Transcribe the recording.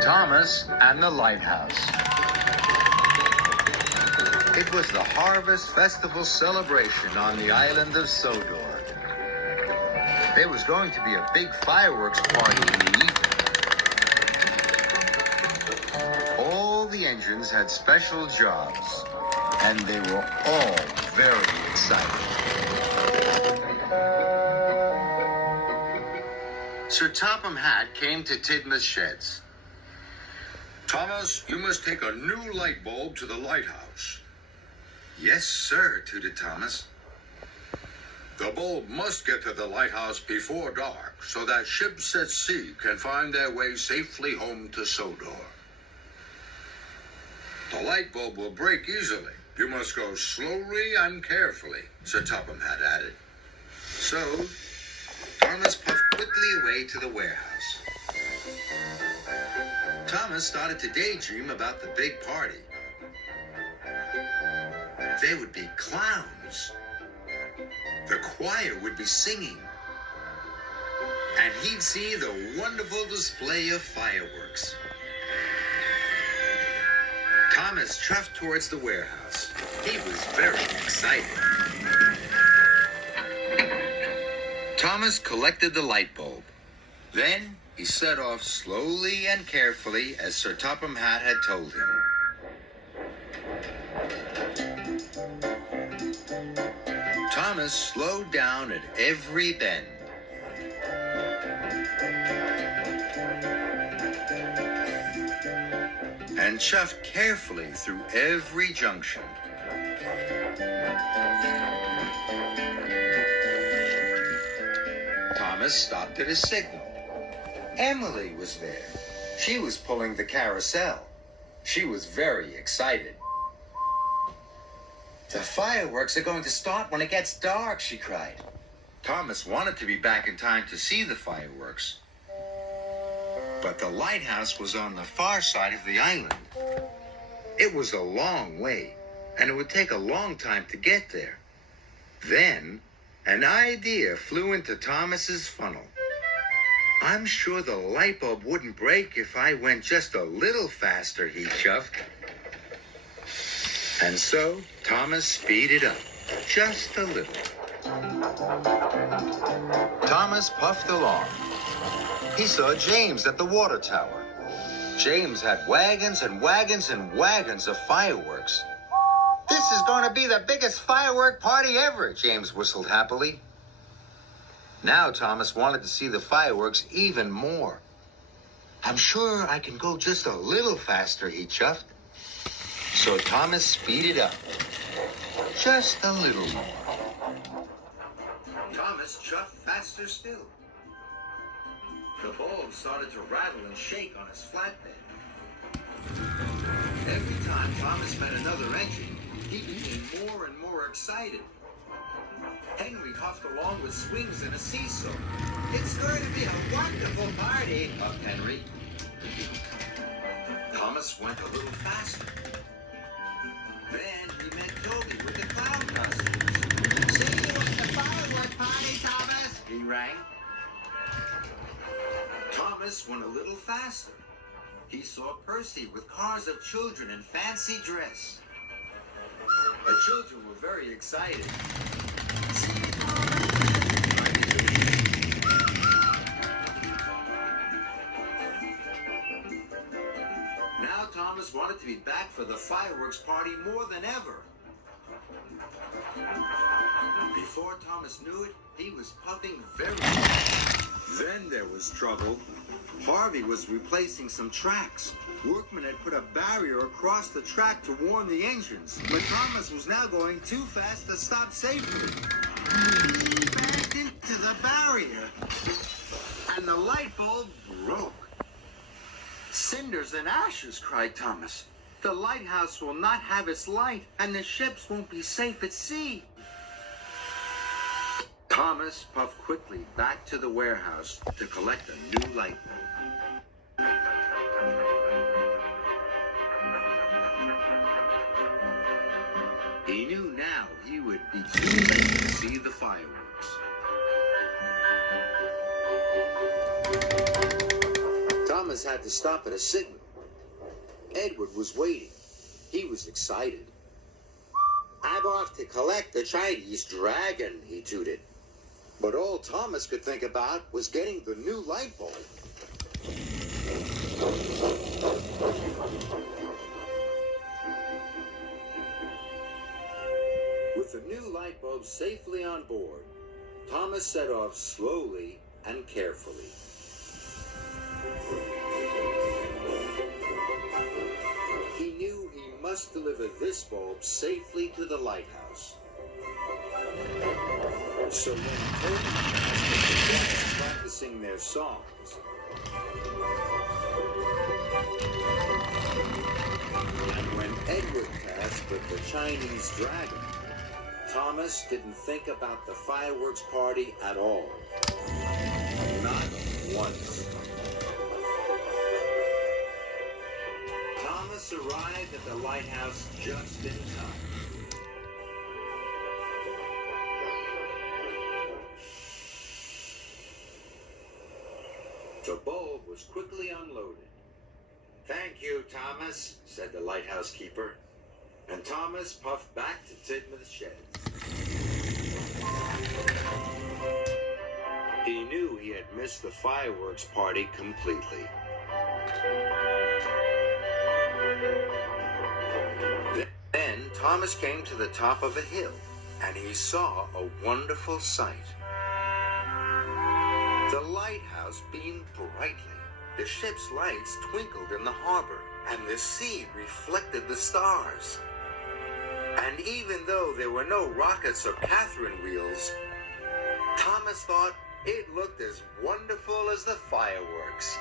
Thomas and the Lighthouse. It was the Harvest Festival celebration on the island of Sodor. There was going to be a big fireworks party in the evening. All the engines had special jobs, and they were all very excited. Sir Topham Hatt came to Tidmouth Sheds. Thomas, you must take a new light bulb to the lighthouse. Yes, sir, tooted Thomas. The bulb must get to the lighthouse before dark so that ships at sea can find their way safely home to Sodor. The light bulb will break easily. You must go slowly and carefully, Sir Topham Hatt added. So, Thomas puffed quickly away to the warehouse. Thomas started to daydream about the big party. There would be clowns. The choir would be singing. And he'd see the wonderful display of fireworks. Thomas truffed towards the warehouse. He was very excited. Thomas collected the light bulb. Then he set off slowly and carefully as Sir Topham Hatt had told him. Thomas slowed down at every bend. And chuffed carefully through every junction. Thomas stopped at a signal. Emily was there. She was pulling the carousel. She was very excited. The fireworks are going to start when it gets dark, she cried. Thomas wanted to be back in time to see the fireworks. But the lighthouse was on the far side of the island. It was a long way, and it would take a long time to get there. Then, an idea flew into Thomas's funnel. I'm sure the light bulb wouldn't break if I went just a little faster, he chuffed. And so, Thomas speeded up, just a little. Thomas puffed along. He saw James at the water tower. James had wagons and wagons and wagons of fireworks. This is going to be the biggest firework party ever, James whistled happily. Now Thomas wanted to see the fireworks even more. I'm sure I can go just a little faster, he chuffed. So Thomas speeded up, just a little more. Thomas chuffed faster still. The bulb started to rattle and shake on his flatbed. Every time Thomas met another engine, he became more and more excited. Henry huffed along with swings and a seesaw. It's going to be a wonderful party, puffed Henry. Thomas went a little faster. Then he met Toby with the clown costumes. See you at the firework party, Thomas, he rang. Thomas went a little faster. He saw Percy with cars of children in fancy dress. The children were very excited. Now Thomas wanted to be back for the fireworks party more than ever. Before Thomas knew it, he was puffing very hard. Then there was trouble. Harvey was replacing some tracks. Workmen had put a barrier across the track to warn the engines, but Thomas was now going too fast to stop safely. He backed into the barrier, and the light bulb broke. Cinders and ashes, cried Thomas. The lighthouse will not have its light, and the ships won't be safe at sea. Thomas puffed quickly back to the warehouse to collect a new light bulb. He knew now he would be too late to see the fireworks. Thomas had to stop at a signal. Edward was waiting. He was excited. "I'm off to collect the Chinese dragon," he tooted. But all Thomas could think about was getting the new light bulb. With the new light bulb safely on board, Thomas set off slowly and carefully. He knew he must deliver this bulb safely to the lighthouse. So when Toby was practicing their songs, and when Edward passed with the Chinese dragon, Thomas didn't think about the fireworks party at all. Not once. Thomas arrived at the lighthouse just in time. The bulb was quickly unloaded. "Thank you, Thomas," said the lighthouse keeper. And Thomas puffed back to Tidmouth shed. He knew he had missed the fireworks party completely. Then Thomas came to the top of a hill, and he saw a wonderful sight. The lighthouse beamed brightly. The ship's lights twinkled in the harbor, and the sea reflected the stars. And even though there were no rockets or Catherine wheels, Thomas thought it looked as wonderful as the fireworks.